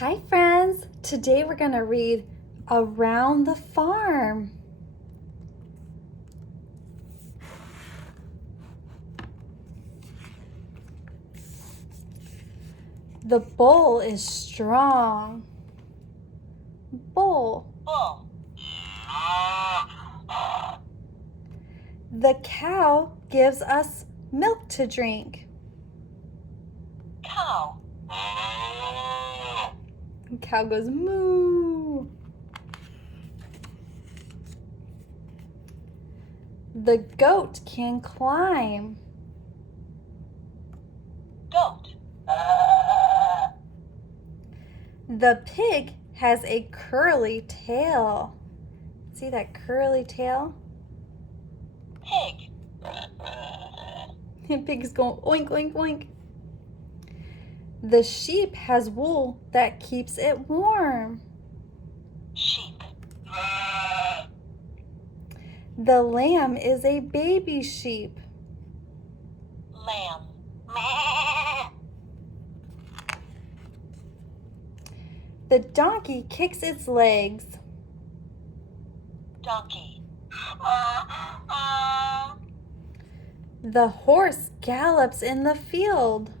Hi friends! Today we're going to read Around the Farm. The bull is strong. Bull. Bull. The cow gives us milk to drink. Cow. The cow goes moo. The goat can climb. Goat. The pig has a curly tail. See that curly tail? Pig. The pig's going oink, oink, oink. The sheep has wool that keeps it warm. Sheep. The lamb is a baby sheep. Lamb. The donkey kicks its legs. Donkey. The horse gallops in the field.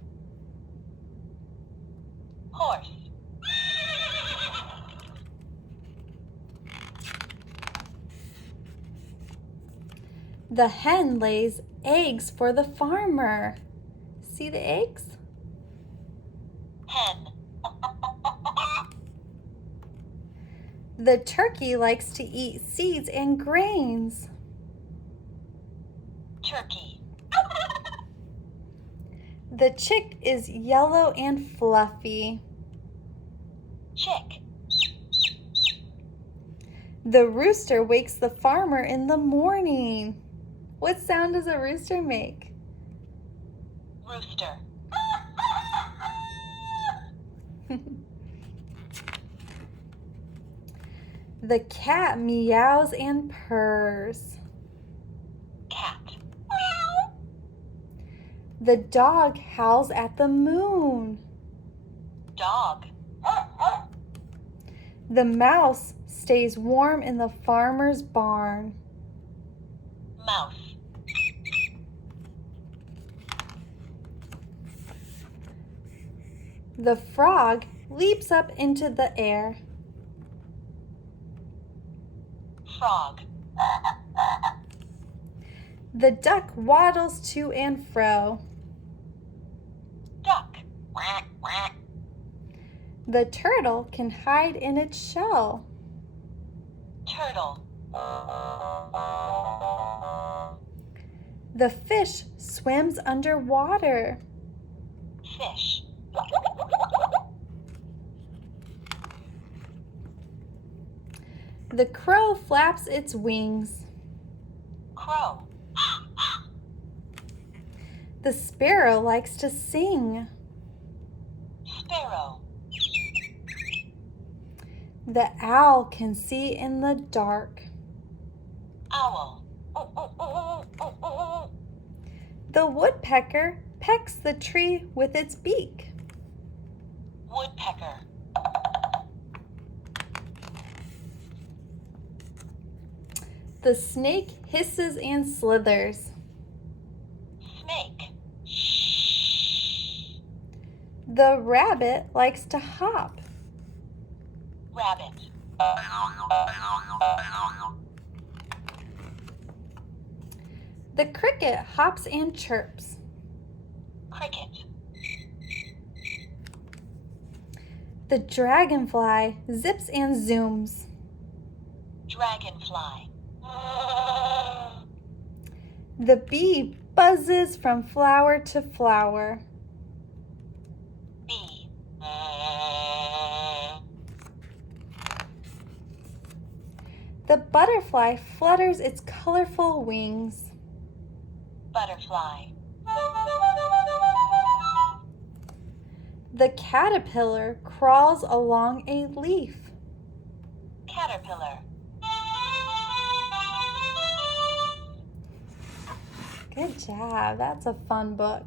Horse. The hen lays eggs for the farmer. See the eggs? Hen. The turkey likes to eat seeds and grains. Turkey. The chick is yellow and fluffy. Chick. The rooster wakes the farmer in the morning. What sound does a rooster make? Rooster. The cat meows and purrs. Cat. The dog howls at the moon. Dog. The mouse stays warm in the farmer's barn. Mouse. The frog leaps up into the air. Frog. The duck waddles to and fro. Duck. The turtle can hide in its shell. Turtle. The fish swims underwater. Fish. The crow flaps its wings. Crow. The sparrow likes to sing. Sparrow. The owl can see in the dark. Owl. The woodpecker pecks the tree with its beak. Woodpecker. The snake hisses and slithers. Snake. The rabbit likes to hop. Rabbit. The cricket hops and chirps. Cricket. The dragonfly zips and zooms. Dragonfly. The bee buzzes from flower to flower. Bee. The butterfly flutters its colorful wings. Butterfly. The caterpillar crawls along a leaf. Caterpillar. Good job. That's a fun book.